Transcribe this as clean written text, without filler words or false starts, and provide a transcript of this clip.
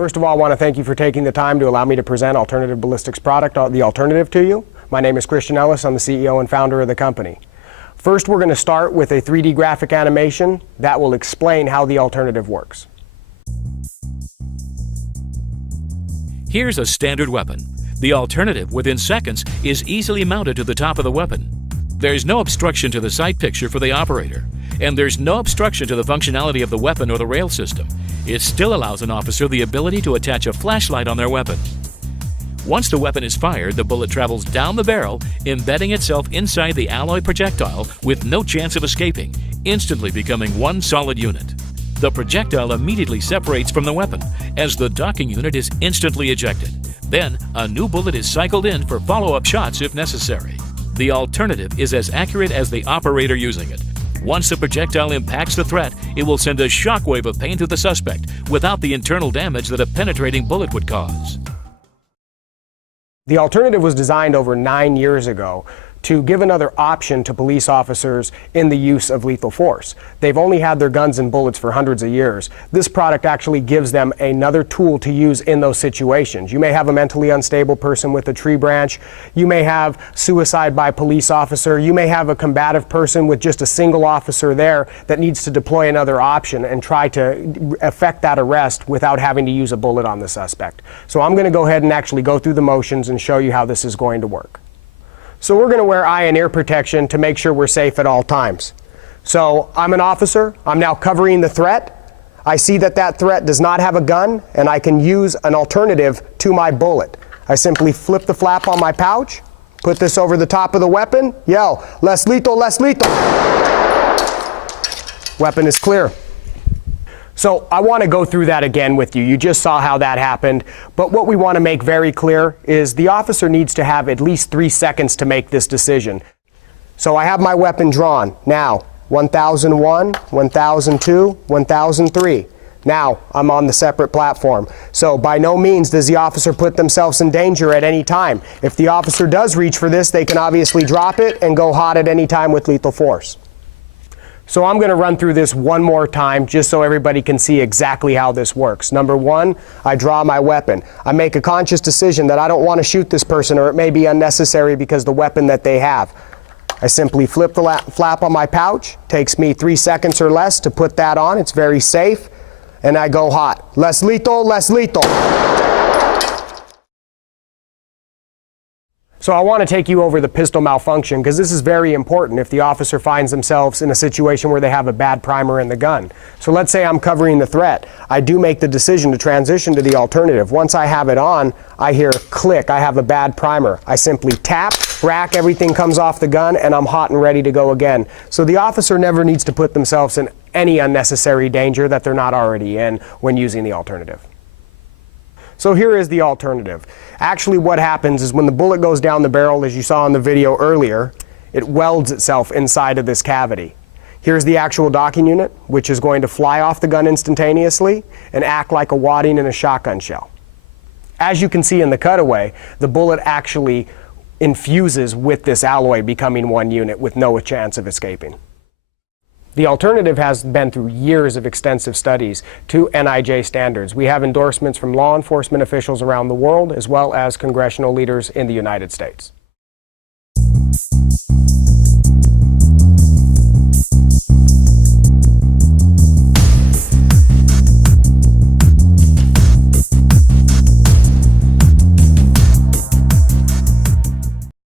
First of all, I want to thank you for taking the time to allow me to present Alternative Ballistics product, The Alternative, to you. My name is Christian Ellis. I'm the CEO and founder of the company. First, we're going to start with a 3D graphic animation that will explain how The Alternative works. Here's a standard weapon. The Alternative, within seconds, is easily mounted to the top of the weapon. There's no obstruction to the sight picture for the operator, and there's no obstruction to the functionality of the weapon or the rail system. It still allows an officer the ability to attach a flashlight on their weapon. Once the weapon is fired, the bullet travels down the barrel, embedding itself inside the alloy projectile with no chance of escaping, instantly becoming one solid unit. The projectile immediately separates from the weapon, as the docking unit is instantly ejected. Then, a new bullet is cycled in for follow-up shots if necessary. The Alternative is as accurate as the operator using it. Once the projectile impacts the threat, it will send a shockwave of pain to the suspect without the internal damage that a penetrating bullet would cause. The Alternative was designed over 9 years ago to give another option to police officers in the use of lethal force. They've only had their guns and bullets for hundreds of years. This product actually gives them another tool to use in those situations. You may have a mentally unstable person with a tree branch. You may have suicide by police officer. You may have a combative person with just a single officer there that needs to deploy another option and try to effect that arrest without having to use a bullet on the suspect. So I'm going to go ahead and actually go through the motions and show you how this is going to work. So we're going to wear eye and ear protection to make sure we're safe at all times. So I'm an officer. I'm now covering the threat. I see that that threat does not have a gun, and I can use an alternative to my bullet. I simply flip the flap on my pouch, put this over the top of the weapon, yell, "Less lethal, less lethal." Weapon is clear. So I want to go through that again with you. You just saw how that happened. But what we want to make very clear is the officer needs to have at least 3 seconds to make this decision. So I have my weapon drawn. Now, 1001, 1002, 1003. Now I'm on the separate platform. So by no means does the officer put themselves in danger at any time. If the officer does reach for this, they can obviously drop it and go hot at any time with lethal force. So I'm going to run through this one more time just so everybody can see exactly how this works. Number one, I draw my weapon. I make a conscious decision that I don't want to shoot this person, or it may be unnecessary because the weapon that they have. I simply flip the flap on my pouch. Takes me 3 seconds or less to put that on. It's very safe. And I go hot. Less lethal, less lethal. So I want to take you over the pistol malfunction because this is very important if the officer finds themselves in a situation where they have a bad primer in the gun. So let's say I'm covering the threat. I do make the decision to transition to the Alternative. Once I have it on, I hear click, I have a bad primer. I simply tap, rack, everything comes off the gun, and I'm hot and ready to go again. So the officer never needs to put themselves in any unnecessary danger that they're not already in when using the Alternative. So here is the Alternative. Actually, what happens is when the bullet goes down the barrel, as you saw in the video earlier, it welds itself inside of this cavity. Here's the actual docking unit, which is going to fly off the gun instantaneously and act like a wadding in a shotgun shell. As you can see in the cutaway, the bullet actually infuses with this alloy, becoming one unit with no chance of escaping. The Alternative has been through years of extensive studies to NIJ standards. We have endorsements from law enforcement officials around the world as well as congressional leaders in the United States.